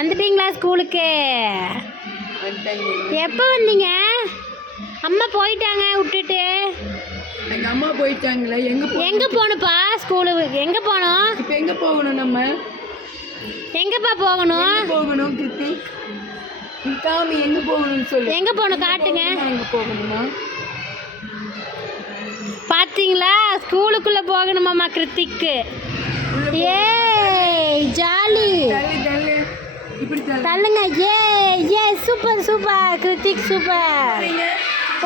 வந்துட்டீங்களா ஸ்கூலுக்கு? எப்போ வந்தீங்க? அம்மா போயிட்டாங்க விட்டுட்டு. எங்கள் அம்மா போயிட்டாங்களா? எங்கே போகணுப்பா ஸ்கூலுக்கு? எங்கே போகணும்? இப்போ எங்கே போகணும்? நம்ம எங்கேப்பா போகணும்? கிருத்தி காமி எங்கே போகணும்னு சொல்லு. எங்கே போகணும் காட்டுங்க. எங்கே போகணுமா? பார்த்தீங்களா ஸ்கூலுக்குள்ளே போகணுமாம்மா கிருத்திக்கு. ஏ ஜாலி இப்படி தள்ளுங்க. ஏ சூப்பர் சூப்பர் கிருத்திக் சூப்பர்.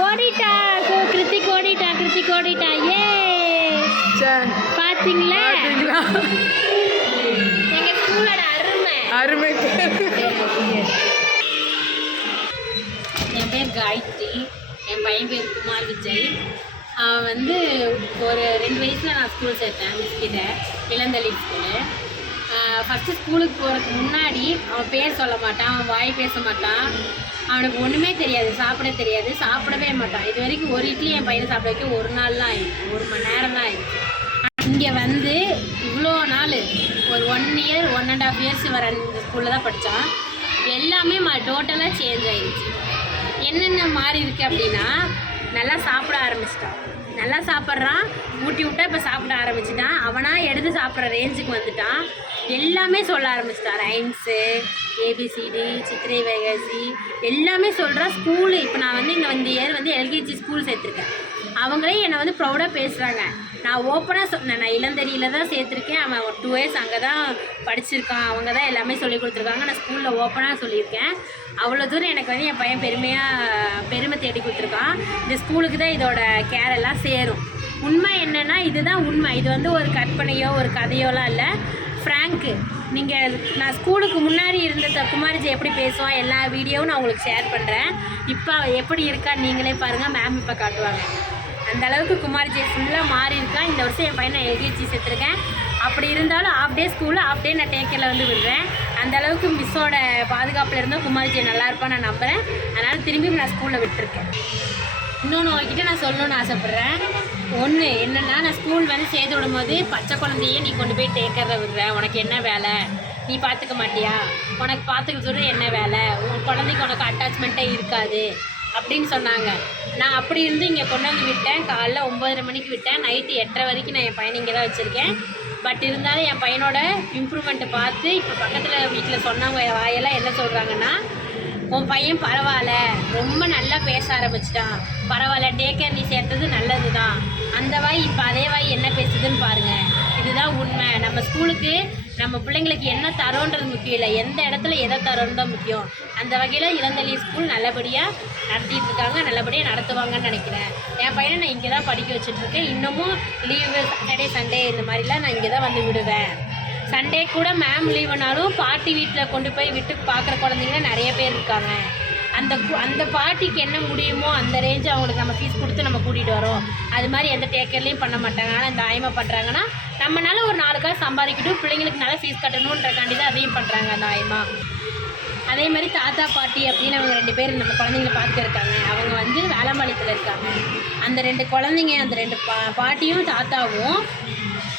ஓடிட்டான் கிருத்திக் ஓடிட்டான். ஏ பார்த்தீங்களா எங்கள் ஸ்கூலோட அருமை. என் பேர் காயத்ரி, என் பையன் பேர் குமார் விஜய். அவன் வந்து ஒரு 2 வயசில் நான் ஸ்கூல் சேர்த்தேன் மிஸ்கிட்ட, இளந்தளி ஸ்கூலு. ஃபஸ்ட்டு ஸ்கூலுக்கு போகிறதுக்கு முன்னாடி அவன் பேர் சொல்ல மாட்டான், அவன் வாய் பேச மாட்டான், அவனுக்கு ஒன்றுமே தெரியாது, சாப்பிட தெரியாது, சாப்பிடவே மாட்டான். இது வரைக்கும் ஒரு இட்லி என் பையனை சாப்பிட வைக்க 1 நாள்லாம் ஆயிடுச்சு, 1 மணி நேரம் தான் ஆயிடுச்சு. இங்கே வந்து இவ்வளோ நாள் ஒரு 1 இயர் 1.5 இயர்ஸ் வர இந்த ஸ்கூலில் தான் படித்தான். எல்லாமே டோட்டலாக சேஞ்ச் ஆகிடுச்சு. என்னென்ன மாறி இருக்குது அப்படின்னா, நல்லா சாப்பிட ஆரம்பிச்சிட்டான், நல்லா சாப்பிட்றான், ஊட்டி விட்டா இப்போ சாப்பிட ஆரம்பிச்சிட்டான், அவனாக எடுத்து சாப்பிட்ற ரேஞ்சுக்கு வந்துட்டான். எல்லாமே சொல்ல ஆரம்பிச்சிட்டான். ரைம்ஸு, ஏபிசிடி, சித்திரை வைகாசி எல்லாமே சொல்கிறான். ஸ்கூலு இப்போ நான் வந்து இந்த இயர் வந்து எல்கேஜி ஸ்கூல் சேர்த்துருக்கேன். அவங்களே என்னை வந்து ப்ரௌடாக பேசுகிறாங்க. நான் ஓப்பனாக சொன்னேன், நான் இளந்தறியில் தான் சேர்த்துருக்கேன், அவன் ஒரு 2 இயர்ஸ் அங்கே தான் படிச்சிருக்கான், அவங்க தான் எல்லாமே சொல்லி கொடுத்துருக்காங்க, நான் ஸ்கூலில் ஓப்பனாக சொல்லியிருக்கேன். அவ்வளோ தூரம் எனக்கு வந்து என் பையன் பெருமை தேடி கொடுத்துருக்கான். இந்த ஸ்கூலுக்கு தான் இதோட கேர் எல்லாம் சேரும். உண்மை என்னென்னா இதுதான் உண்மை, இது வந்து ஒரு கற்பனையோ ஒரு கதையோலாம் இல்லை, ஃப்ராங்க்கு. நீங்கள் நான் ஸ்கூலுக்கு முன்னாடி இருந்த குமாரிஜி எப்படி பேசுவான் எல்லா வீடியோவும் நான் உங்களுக்கு ஷேர் பண்ணுறேன். இப்போ எப்படி இருக்கா நீங்களே பாருங்கள், மேம் இப்போ காட்டுவாங்க. அந்த அளவுக்கு குமாரிஜி ஃபுல்லாக மாறி இருக்கான். இந்த வருஷம் என் பையனை எல்கேஜி சேர்த்துருக்கேன். அப்படி இருந்தாலும் ஆஃப் டே ஸ்கூலு ஆஃப் டே நான் டேக்கரில் வந்து விடுறேன். அந்த அளவுக்கு மிஸ்ஸோட பாதுகாப்பில் இருந்தால் குமாரிஜி நல்லா இருப்பான்னு நான் நம்புகிறேன். அதனால் திரும்பி நான் ஸ்கூலில் விட்டுருக்கேன். இன்னொன்று உங்ககிட்ட நான் சொல்லணும்னு ஆசைப்பட்றேன். ஒன்று என்னென்னா, நான் ஸ்கூல் வந்து சேர்த்து விடும்போது பச்சை குழந்தையே நீ கொண்டு போய் டேக்கரில் விடுறேன், உனக்கு என்ன வேலை, நீ பார்த்துக்க மாட்டியா, உனக்கு பார்த்துக்க சொல்ல என்ன வேலை, உன் குழந்தைக்கு உனக்கு அட்டாச்மெண்ட்டே இருக்காது அப்படின்னு சொன்னாங்க. நான் அப்படி இருந்து இங்கே கொண்டு வந்து விட்டேன். காலைல 9:30 மணிக்கு விட்டேன், நைட்டு 8:30 வரைக்கும் நான் என் பையனை இங்கே தான் வச்சுருக்கேன். பட் இருந்தாலும் என் பையனோட இம்ப்ரூவ்மெண்ட்டை பார்த்து இப்போ பக்கத்தில் வீட்டில் சொன்னவங்க வாயெல்லாம் என்ன சொல்கிறாங்கன்னா, உன் பையன் பரவாயில்ல, ரொம்ப நல்லா பேச ஆரம்பிச்சிட்டான், பரவாயில்ல, டேக்கர் நீ சேர்த்தது நல்லது தான். அந்த வாய் இப்போ அதே வாய் என்ன பேசுதுன்னு பாருங்கள். இதுதான் உண்மை. நம்ம ஸ்கூலுக்கு நம்ம பிள்ளைங்களுக்கு என்ன தரோன்றது முக்கியம் இல்லை, எந்த இடத்துல எதை தரோன்னு தான் முக்கியம். அந்த வகையில் இளந்தளி ஸ்கூல் நல்லபடியாக நடத்திட்டு இருக்காங்க, நல்லபடியாக நடத்துவாங்கன்னு நினைக்கிறேன். என் பையனை நான் இங்கே தான் படிக்க வச்சுட்ருக்கேன். இன்னமும் லீவு சாட்டர்டே சண்டே இந்த மாதிரிலாம் நான் இங்கே தான் வந்து விடுவேன். சண்டே கூட மேம் லீவுனாலும் பாட்டி வீட்டில் கொண்டு போய் விட்டு பார்க்குற குழந்தைங்க நிறைய பேர் இருக்காங்க. அந்த பாட்டிக்கு என்ன முடியுமோ அந்த ரேஞ்சு அவங்களுக்கு நம்ம ஃபீஸ் கொடுத்து நம்ம கூட்டிகிட்டு வரோம். அது மாதிரி எந்த டேக்கர்லேயும் பண்ண மாட்டாங்க. ஆனால் இந்த ஆயமா பண்ணுறாங்கன்னா நம்மளால ஒரு 4 காசு சம்பாதிக்கட்டும், பிள்ளைங்களுக்கு நல்லா ஃபீஸ் கட்டணுன்றக்காண்டி தான் அதையும் பண்ணுறாங்க அந்த ஆயமா. அதே மாதிரி தாத்தா பாட்டி அப்படின்னு அவங்க 2 பேர் நம்ம குழந்தைங்கள பார்த்துட்டு இருக்காங்க. அவங்க வந்து வேளம்பாளையத்தில் இருக்காங்க. அந்த 2 குழந்தைங்க, அந்த 2 பாட்டியும் தாத்தாவும்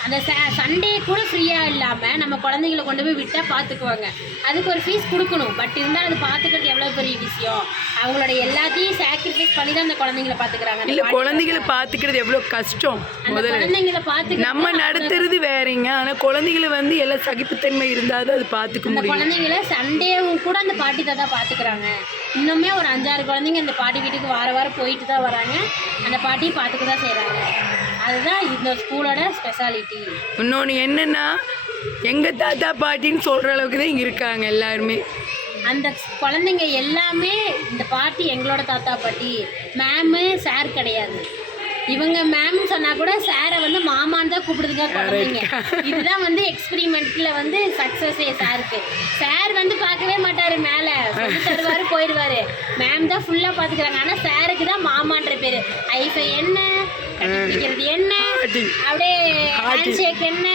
அந்த சண்டே கூட ஃப்ரீயாக இல்லாமல் நம்ம குழந்தைங்கள கொண்டு போய் விட்டால் பார்த்துக்குவாங்க. அதுக்கு ஒரு ஃபீஸ் கொடுக்கணும். பட் இருந்தாலும் அது பார்த்துக்கிறது எவ்வளோ பெரிய விஷயம். அவங்களோட எல்லாத்தையும் சாக்ரிஃபைஸ் பண்ணி தான் அந்த குழந்தைங்கள பார்த்துக்கிறாங்க. இல்லை, குழந்தைகளை பார்த்துக்கிறது எவ்வளோ கஷ்டம். குழந்தைங்கள பார்த்து நம்ம நடத்துறது வேறங்க, ஆனால் குழந்தைகளை வந்து எல்லாம் சகிப்புத்தன்மை இருந்தால் அது பார்த்துக்க முடியும். குழந்தைங்கள சண்டேவும் கூட அந்த பாட்டி தான் பார்த்துக்கிறாங்க. இன்னுமே ஒரு 5-6 குழந்தைங்க அந்த பாட்டி வீட்டுக்கு வாரம் போயிட்டு தான் வராங்க. அந்த பாட்டியை பார்த்துக்க தான் செய்கிறாங்க. அதுதான் இந்த ஸ்கூலோட ஸ்பெஷாலிட்டி. இன்னொன்று என்னென்னா, எங்கள் தாத்தா பாட்டின்னு சொல்கிற அளவுக்கு தான் இங்கே இருக்காங்க எல்லாருமே. அந்த குழந்தைங்க எல்லாமே இந்த பாட்டி எங்களோட தாத்தா பாட்டி. மேமு சார் கிடையாது. இவங்க மேம் சொன்னால் கூட சாரை வந்து மாமான்னு தான் கூப்பிடுதுங்க குழந்தைங்க. இதுதான் வந்து எக்ஸ்பெரிமெண்ட்டில் வந்து சக்ஸஸே சாருக்கு. சார் வந்து பார்க்கவே மாட்டார், மேலே சொல்லி தருவார் போயிடுவார். மேம் தான் ஃபுல்லாக பார்த்துக்கிறாங்க. ஆனால் சாருக்கு தான் மாமான்ற பேர். ஐஃபை என்ன, கட்டிக்கிறது என்ன, அப்படியே ஹேண்ட்ஷேக் என்ன,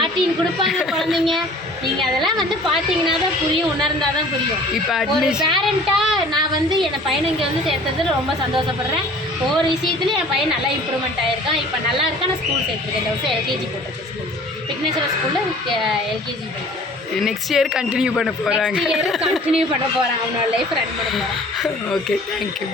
ஆட்டின்னு கொடுப்பாங்க குழந்தைங்க. நீங்கள் அதெல்லாம் வந்து பார்த்தீங்கன்னா தான் புரியும், உணர்ந்தால் தான் புரியும். ஒரு பேரண்ட்டாக நான் வந்து என் பையனை இங்கே வந்து சேர்த்தது ரொம்ப சந்தோஷப்படுறேன். ஒவ்வொரு விஷயத்துலையும் என் பையன் நல்லா இம்ப்ரூவ்மெண்ட் ஆகிருக்கான். இப்போ நல்லா இருக்கா. நான் ஸ்கூல் சேர்த்துருக்கேன். இந்த வருஷம் எல்கேஜி போட்டிருக்கேன். ஸ்கூல் விக்னேஸ்வரர் ஸ்கூலில் எல்கேஜி படிக்கிறேன். நெக்ஸ்ட் இயர் கண்டினியூ பண்ண போகிறாங்க. கண்டினியூ பண்ண போகிறேன், அவனோட லைஃப் ரன் பண்ண போகிறேன். Okay, thank you.